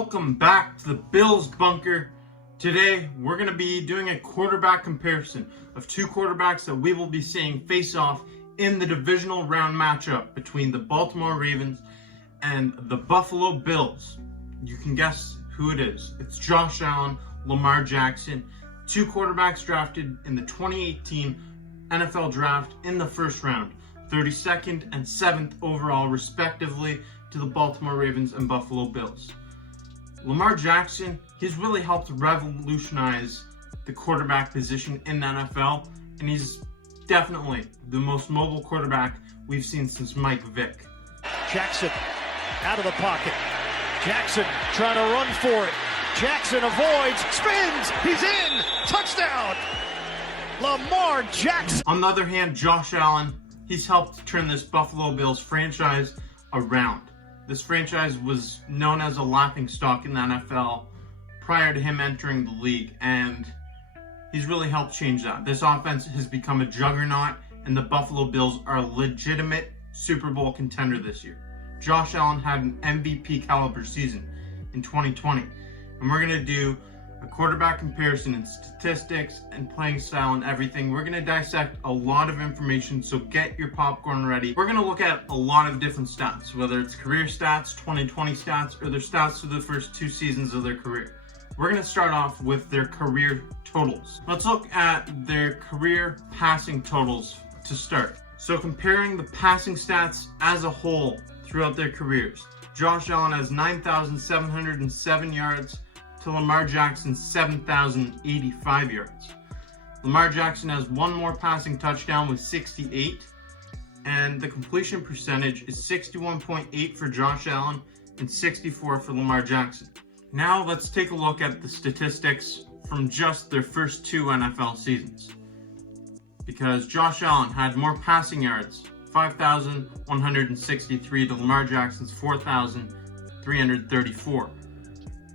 Welcome back to the Bills Bunker. Today, we're going to be doing a quarterback comparison of two quarterbacks that we will be seeing face off in the divisional round matchup between the Baltimore Ravens and the Buffalo Bills. You can guess who it is. It's Josh Allen, Lamar Jackson, two quarterbacks drafted in the 2018 NFL Draft in the first round, 32nd and 7th overall respectively to the Baltimore Ravens and Buffalo Bills. Lamar Jackson, he's really helped revolutionize the quarterback position in the NFL, and he's definitely the most mobile quarterback we've seen since Mike Vick. Jackson out of the pocket. Jackson trying to run for it. Jackson avoids, spins, he's in, touchdown! Lamar Jackson. On the other hand, Josh Allen, he's helped turn this Buffalo Bills franchise around. This franchise was known as a laughingstock in the NFL prior to him entering the league, and he's really helped change that. This offense has become a juggernaut, and the Buffalo Bills are a legitimate Super Bowl contender this year. Josh Allen had an MVP caliber season in 2020, and we're going to do a quarterback comparison in statistics and playing style and everything. We're going to dissect a lot of information, so get your popcorn ready. We're going to look at a lot of different stats, whether it's career stats, 2020 stats, or their stats for the first two seasons of their career. We're going to start off with their career totals. Let's look at their career passing totals to start. So comparing the passing stats as a whole throughout their careers, Josh Allen has 9,707 yards to Lamar Jackson's 7,085 yards. Lamar Jackson has one more passing touchdown with 68, and the completion percentage is 61.8 for Josh Allen and 64 for Lamar Jackson. Now let's take a look at the statistics from just their first two NFL seasons. Because Josh Allen had more passing yards, 5,163 to Lamar Jackson's 4,334.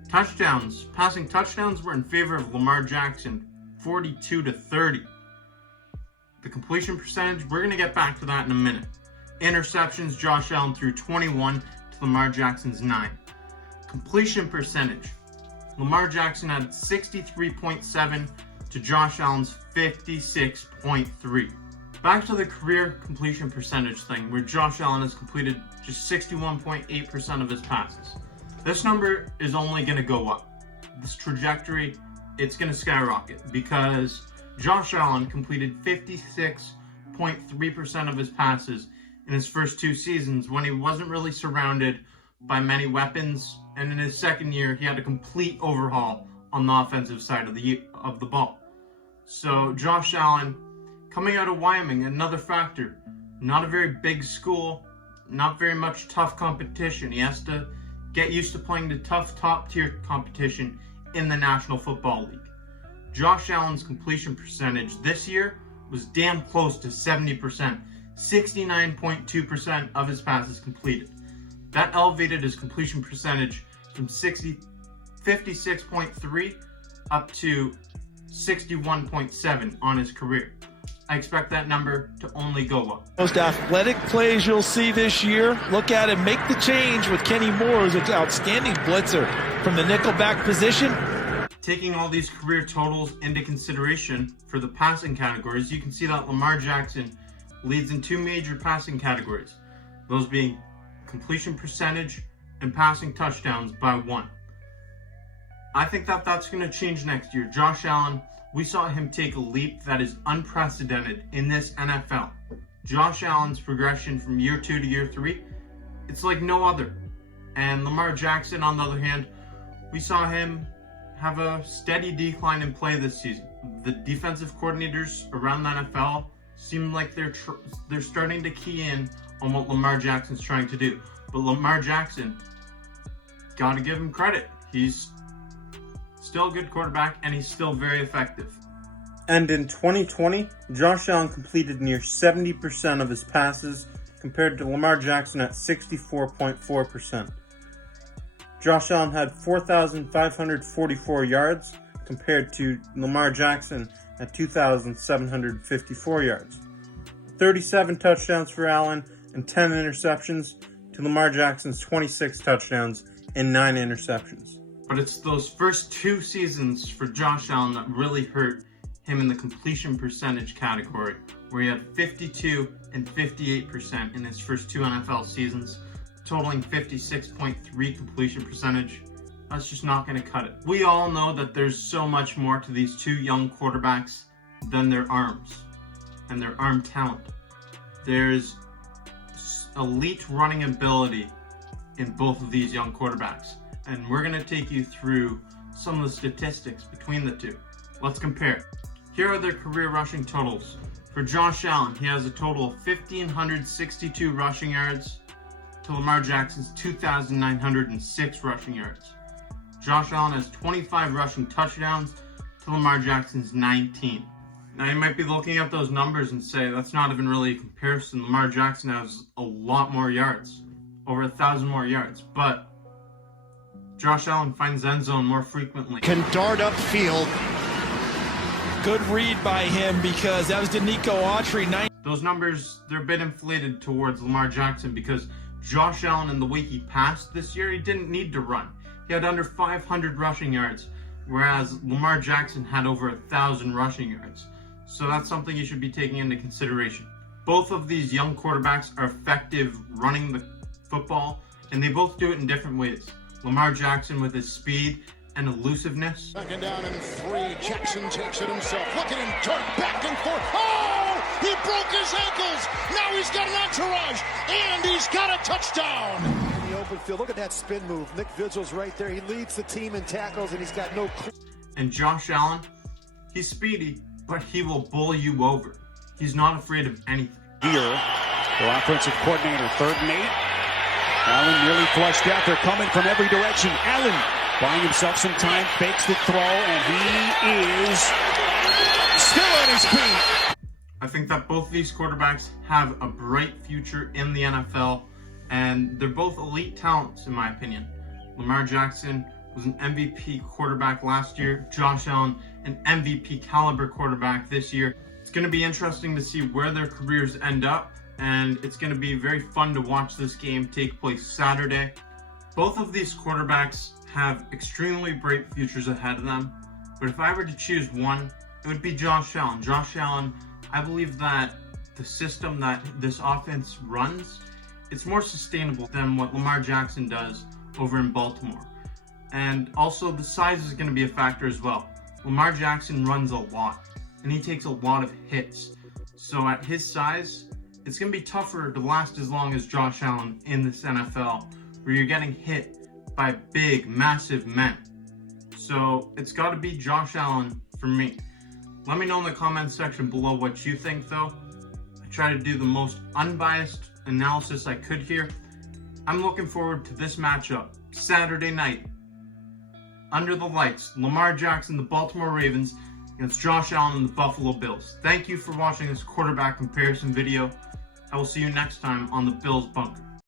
Passing touchdowns were in favor of Lamar Jackson, 42-30. The completion percentage, we're going to get back to that in a minute. Interceptions, Josh Allen threw 21 to Lamar Jackson's 9. Completion percentage, Lamar Jackson had 63.7 to Josh Allen's 56.3. Back to the career completion percentage thing, where Josh Allen has completed just 61.8% of his passes. This number is only going to go up. This trajectory, it's going to skyrocket because Josh Allen completed 56.3% of his passes in his first two seasons when he wasn't really surrounded by many weapons, and in his second year, he had a complete overhaul on the offensive side of the ball. So Josh Allen, coming out of Wyoming, another factor, not a very big school, not very much tough competition. He has to get used to playing the tough top-tier competition in the National Football League. Josh Allen's completion percentage this year was damn close to 70%, 69.2% of his passes completed. That elevated his completion percentage from 56.3 up to 61.7 on his career. I expect that number to only go up. Most athletic plays you'll see this year. Look at him make the change with Kenny Moore, who's an outstanding blitzer from the nickelback position. Taking all these career totals into consideration for the passing categories, you can see that Lamar Jackson leads in two major passing categories, those being completion percentage and passing touchdowns by one. I think that that's going to change next year. Josh Allen, we saw him take a leap that is unprecedented in this NFL. Josh Allen's progression from year 2 to year 3, it's like no other. And Lamar Jackson, on the other hand, we saw him have a steady decline in play this season. The defensive coordinators around the NFL seem like they're starting to key in on what Lamar Jackson's trying to do. But Lamar Jackson, gotta give him credit. He's still a good quarterback, and he's still very effective. And in 2020, Josh Allen completed near 70% of his passes compared to Lamar Jackson at 64.4%. Josh Allen had 4,544 yards compared to Lamar Jackson at 2,754 yards. 37 touchdowns for Allen and 10 interceptions to Lamar Jackson's 26 touchdowns and 9 interceptions. But it's those first 2 seasons for Josh Allen that really hurt him in the completion percentage category, where he had 52 and 58% in his first 2 NFL seasons, totaling 56.3 completion percentage. That's just not going to cut it. We all know that there's so much more to these 2 young quarterbacks than their arms and their arm talent. There's elite running ability in both of these young quarterbacks, and we're going to take you through some of the statistics between the 2. Let's compare. Here are their career rushing totals. For Josh Allen, he has a total of 1,562 rushing yards to Lamar Jackson's 2,906 rushing yards. Josh Allen has 25 rushing touchdowns to Lamar Jackson's 19. Now you might be looking at those numbers and say that's not even really a comparison. Lamar Jackson has a lot more yards, over 1,000 more yards, but Josh Allen finds end zone more frequently. Can dart upfield. Good read by him because that was Danico Autry. Those numbers, they're a bit inflated towards Lamar Jackson because Josh Allen, in the way he passed this year, he didn't need to run. He had under 500 rushing yards, whereas Lamar Jackson had over 1,000 rushing yards. So that's something you should be taking into consideration. Both of these young quarterbacks are effective running the football, and they both do it in different ways. Lamar Jackson with his speed and elusiveness. Second down and 3. Jackson takes it himself. Look at him turn back and forth. Oh! He broke his ankles. Now he's got an entourage, and he's got a touchdown. In the open field, look at that spin move. Nick Vigil's right there. He leads the team in tackles, and he's got no clue. And Josh Allen, he's speedy, but he will bowl you over. He's not afraid of anything. Here, the offensive coordinator, 3rd and 8. Allen nearly flushed out. They're coming from every direction. Allen buying himself some time, fakes the throw, and he is still on his feet. I think that both these quarterbacks have a bright future in the NFL, and they're both elite talents in my opinion. Lamar Jackson was an MVP quarterback last year. Josh Allen, an MVP caliber quarterback this year. It's going to be interesting to see where their careers end up, and it's going to be very fun to watch this game take place Saturday. Both of these quarterbacks have extremely bright futures ahead of them, but if I were to choose one, it would be Josh Allen. Josh Allen, I believe that the system that this offense runs, it's more sustainable than what Lamar Jackson does over in Baltimore. And also the size is going to be a factor as well. Lamar Jackson runs a lot, and he takes a lot of hits. So at his size, it's going to be tougher to last as long as Josh Allen in this NFL, where you're getting hit by big, massive men. So it's got to be Josh Allen for me. Let me know in the comments section below what you think though. I try to do the most unbiased analysis I could here. I'm looking forward to this matchup Saturday night. Under the lights, Lamar Jackson, the Baltimore Ravens, against Josh Allen and the Buffalo Bills. Thank you for watching this quarterback comparison video. I will see you next time on the Bills Bunker.